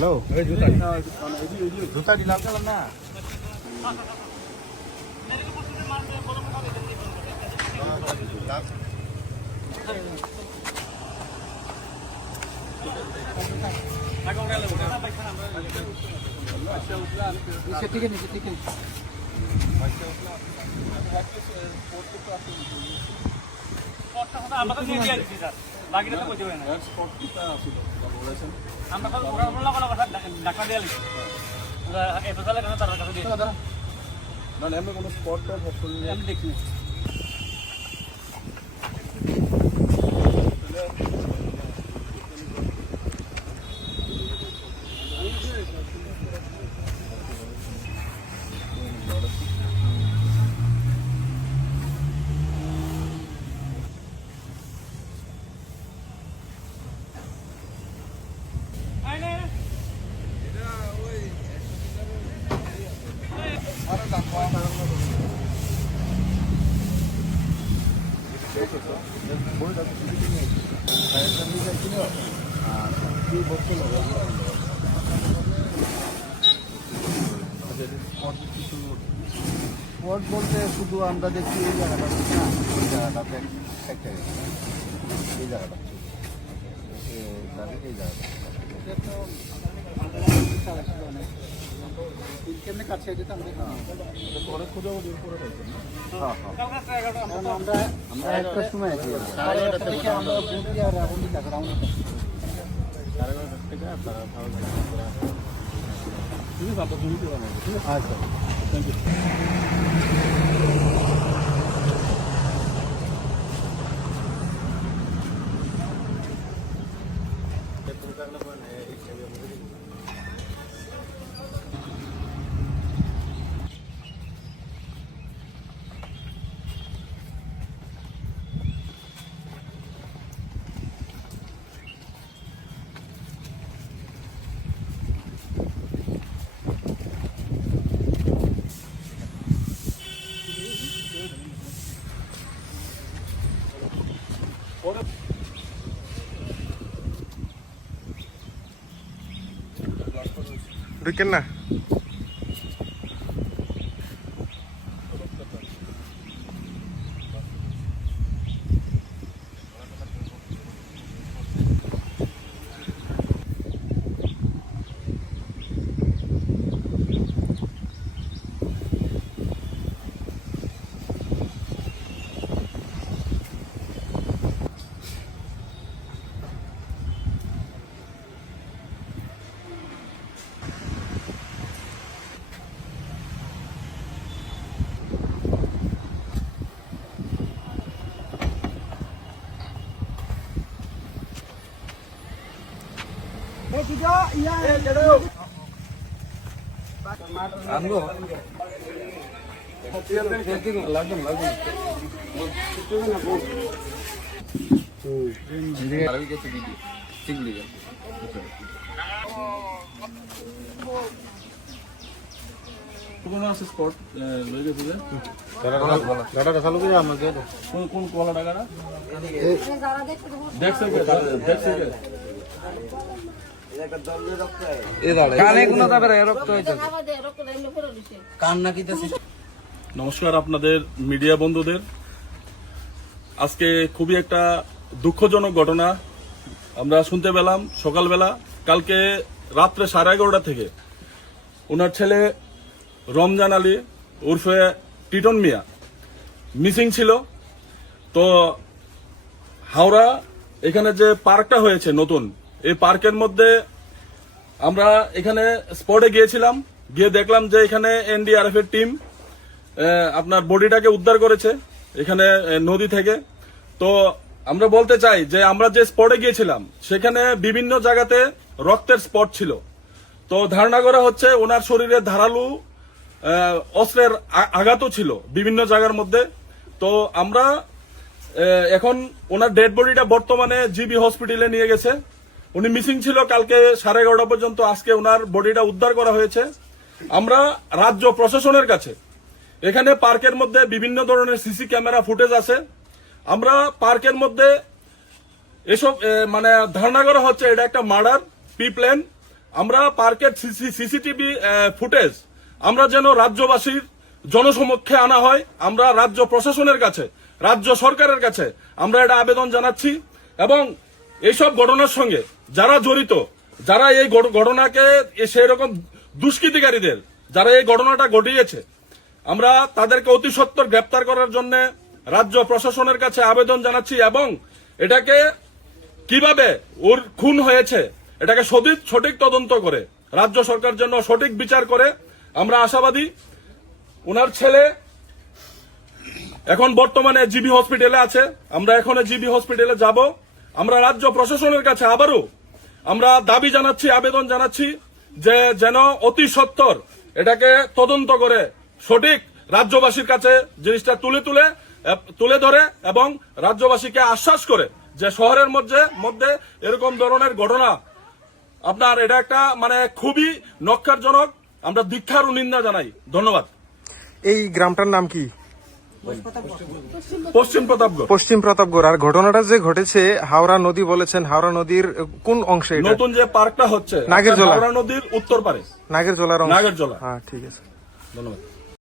Hello জুতা দিলাম গেলাম না ঠিক আছে ঠিক আছে আমরা তো দিয়ে দিয়েছি স্যার বাকিটা তো বুঝবে না স্পটটা ছিল বলেছেন আমরা তো ওরা বললা কোনো কথা ঢাকা দিয়ে লিখি এত সালে কেন তার কাছে দিয়ে না এমনি কোনো স্পটটা আমি দেখিনি স্পট বলতে শুধু আমরা দেখছি এই জায়গাটা না এই জায়গাটাতে একটা এই জায়গাটা এই জায়গাটা কেমনি কাছে যেতাম পরে খুঁজে বের করে পাইছেন না আমরা একটা সময় আছি থেকে আমরা বুঝি আর রাউন্ড টাকা রাউন্ড 11:30 থেকে আপনারা ভালো ঠিক আছে আপনার জমি দেওয়া হবে ঠিক আছে আচ্ছা থ্যাংক ইউ ঢুকেন না কোনো আছে স্পট লই গেছে যে গাড়াটা চালু করে আমাকে কোন কোন কলা টাকাটা দেখছে দেখছে কানে কোনো যাবে রক্ত হইছে কান নাকি নমস্কার আপনাদের মিডিয়া বন্ধুদের আজকে খুবই একটা দুঃখজনক ঘটনা আমরা শুনতে পেলাম সকালবেলা কালকে রাত্রে 11:30 থেকে ওনার ছেলে রমজান আলী উর্ফে টিটন মিয়া মিসিং ছিল তো হাওড়া এখানে যে পার্কটা হয়েছে নতুন এই পার্কের মধ্যে আমরা এখানে স্পটে গিয়েছিলাম গিয়ে দেখলাম যে এখানে এনডিআরএফ এর টিম আপনার বডিটাকে উদ্ধার করেছে এখানে নদী থেকে তো আমরা বলতে চাই যে আমরা যে স্পটে গিয়েছিলাম সেখানে বিভিন্ন জায়গাতে রক্তের স্পট ছিল তো ধারণা করা হচ্ছে ওনার শরীরে ধারালো অস্ত্রের আঘাতও ছিল বিভিন্ন জায়গার মধ্যে তো আমরা এখন ওনার ডেড বডিটা বর্তমানে জিবি হসপিটালে নিয়ে গেছে উনি মিসিং ছিল কালকে 11:30 পর্যন্ত আজকে ওনার বডিটা উদ্ধার করা হয়েছে আমরা রাজ্য প্রশাসনের কাছে এখানে পার্কের মধ্যে বিভিন্ন ধরনের সিসি ক্যামেরা ফুটেজ আছে আমরা পার্কের মধ্যে এসব মানে ধারণা করা হচ্ছে এটা একটা মার্ডার প্রি প্ল্যান আমরা পার্কের সিসিটিভি ফুটেজ আমরা যেন রাজ্যবাসীর জনসমক্ষে আনা হয়। আমরা রাজ্য প্রশাসনের কাছে, রাজ্য সরকারের কাছে আমরা এটা আবেদন জানাচ্ছি, এবং এইসব ঘটনার সঙ্গে যারা জড়িত, যারা এই ঘটনাকে সেই রকম দুষ্কৃতিকারীদের যারা এই ঘটনাটা ঘটিয়েছে, আমরা তাদেরকে অতি সত্বর গ্রেপ্তার করার জন্য রাজ্য প্রশাসনের কাছে আবেদন জানাচ্ছি, এবং এটাকে কিভাবে ওর খুন হয়েছে এটাকে সঠিক তদন্ত করে রাজ্য সরকার জন্য সঠিক বিচার করে। আমরা আশাবাদী ওনার ছেলে এখন বর্তমানে জিবি হসপিটালে আছে, আমরা এখন জিবি হসপিটালে যাব। আমরা রাজ্য প্রশাসনের কাছে আবারও আমরা দাবি জানাচ্ছি, আবেদন জানাচ্ছি যে যেন অতি সত্বর এটাকে তদন্ত করে সঠিক রাজ্যবাসীর কাছে জিনিসটা তুলে ধরে এবং রাজ্যবাসীকে আশ্বাস করে যে শহরের মধ্যে এরকম ধরনের ঘটনা আপনার এটা একটা মানে খুবই নক্কারজনক। আমরা ধিক্কার ও নিন্দা জানাই। ধন্যবাদ। এই গ্রামটার নাম কি? পশ্চিম প্রতাপগড়। পশ্চিম প্রতাপগড়। আর ঘটনাটা যে ঘটেছে হাওড়া নদী বলেছেন, হাওড়া নদীর কোন অংশে এটা? নতুন যে পার্কটা হচ্ছে নাগেরজোলা। হাওড়া নদীর উত্তর পারে, নাগেরজোলার অংশ। নাগেরজোলা। হ্যাঁ, ঠিক আছে। ধন্যবাদ।